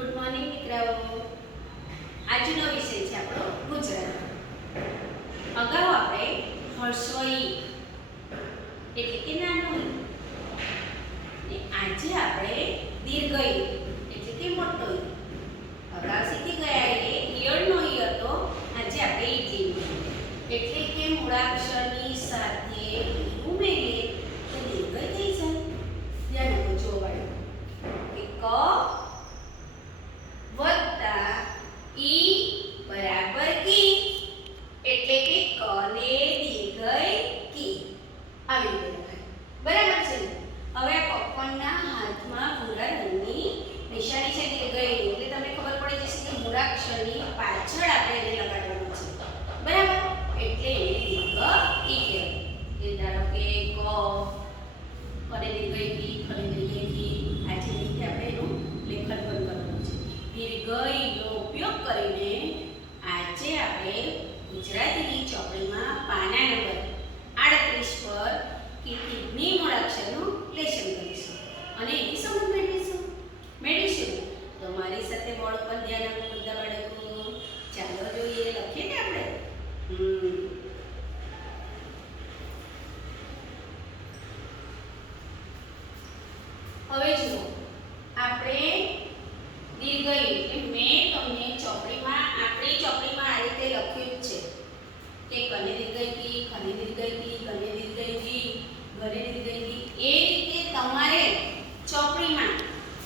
Good morning દીકરાઓ. આજનો વિષય છે આપણો ગુજરાત. અગાઉ આપણે હર્ષોઈ, એટલે કે નાનું ને આજે આપણે কন্যা કે કને દીધ ગઈ હતી ખને દીધ ગઈ હતી કને દીધ ગઈ હતી ઘરે ગઈ એ રીતે તમારે ચોપડીમાં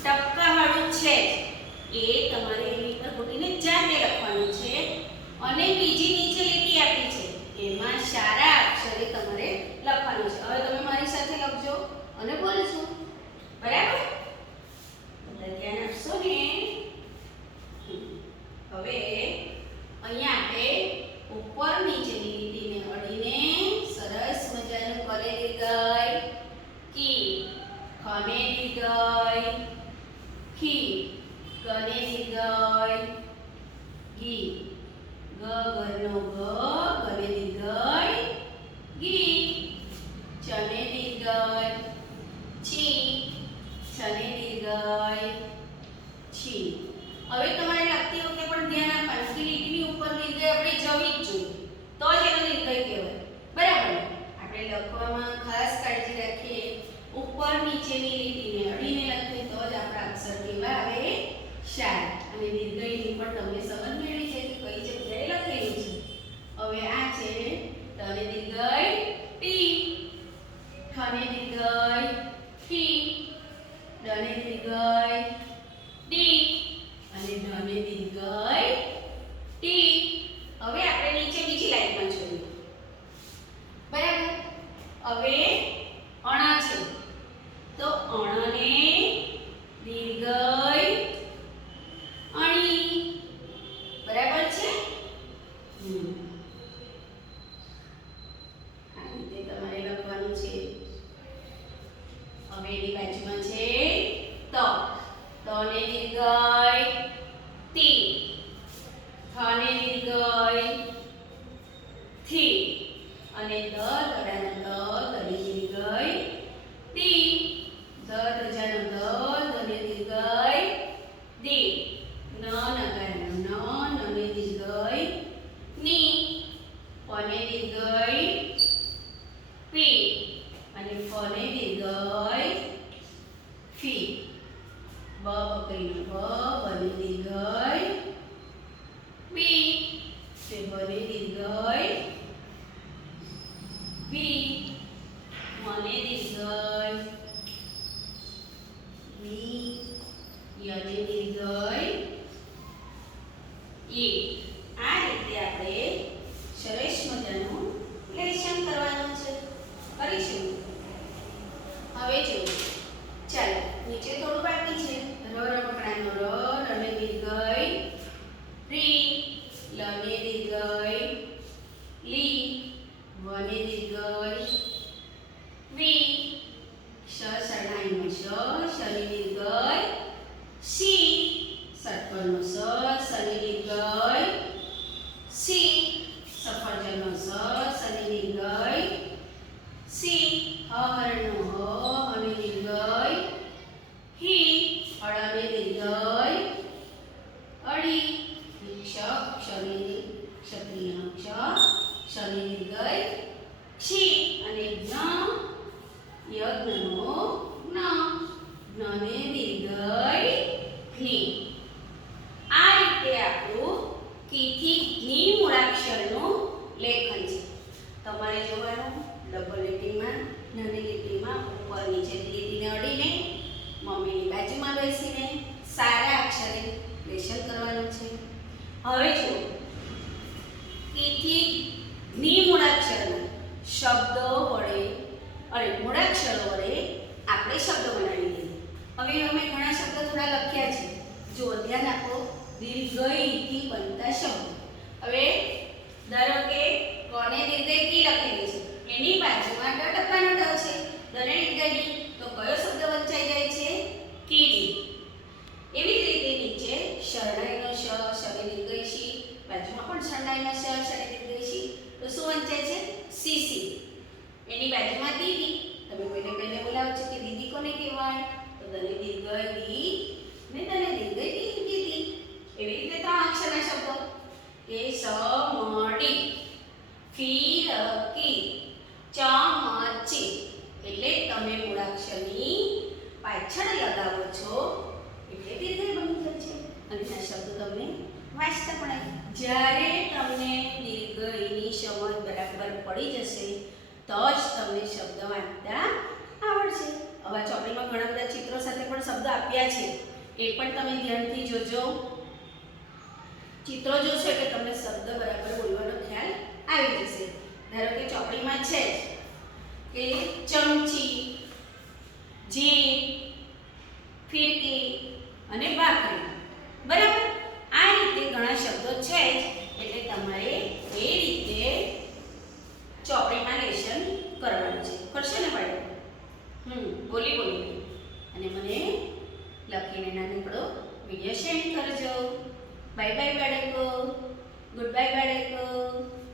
ટપકાવાળું છે એ તમારે એની પર ગોટીને જાતે લખવાનું છે. અને બીજી નીચે લીટી આપી છે. એમાં સારા અક્ષરે તમારે લખવાનું છે. હવે તમે મારી સાથે લખજો અને બોલજો બરાબર? હવે એની બાજુમાં છે ત. ત ને દીર્ઘય તી. થ દીર્ઘયથી. અને દ તડાના દ તને દીર્ઘય તી. દ તજાના દ તને દીર્ઘય દી. ન નકારના ન, ને દીર્ઘયની. અને દીર્ઘય પી. અને ફને દીર્ઘય ફી. બ બકરીનો બ બને દીર્ઘય બી. તે બને દીર્ઘય બી. મને દીર્ઘય તમારે જોવાનું. ડબલ લીટીમાં, નાની લીટીમાં, ઉપર નીચે લીટીને અડીને મમ્મીની બાજુમાં બેસીને સારા અક્ષરે લેશન કરવાનું છે. હવે જો તેથી ની મૂળાક્ષરના શબ્દો વડે અરે મૂળાક્ષરો વડે આપણે શબ્દો બનાવી દઈએ. હવે અમે ઘણા શબ્દો થોડા લખ્યા છે. જો ધ્યાન આપો. દીર્ઘઈથી બનતા શબ્દો. હવે ધારો કે કોને દીર્ઘઈ કી લખેલી છે એની બાજુમાં ડ ટપકાનો ડ છે. દને દીર્ઘઈ તો કયો શબ્દ વંચાઈ જાય છે? કીડી. એવી જ રીતે નીચે શરણાઈનો શ શરી દીર્ઘઈ શી બાજુમાં પણ શરણાઈનો શ શરી દીર્ઘઈ શી તો શું વંચાય છે? સીસી. એની બાજુમાં દીદી. તમે કોઈને કહીને બોલાવો છો કે દીદી કોને કહેવાય? તો તને દીર્ઘ દી ને તને દીર્ઘ દી દીદી એવી રીતે ત્રણ અક્ષરના શબ્દો. કે ડી. ફીરકી ચમચી એટલે તમે મૂળાક્ષરની પાછળ લગાવો છો. એટલે દીર્ઘ બની જાય છે. અને આ શબ્દ તમને વાંચતા પણ જ્યારે તમને દીર્ઘઈની સમજ બરાબર પડી જશે, તો જ તમને શબ્દ વાંચતા આવડશે. હવે ચોપડીમાં ઘણા બધા ચિત્રો સાથે પણ શબ્દ આપ્યા છે. એ પણ તમે ધ્યાનથી જોજો. ચિત્રો જોશો એટલે તમને શબ્દ બરાબર બોલવાનો ખ્યાલ આવી જશે. ધારો કે ચોપડીમાં છે કે ચમચી જીભ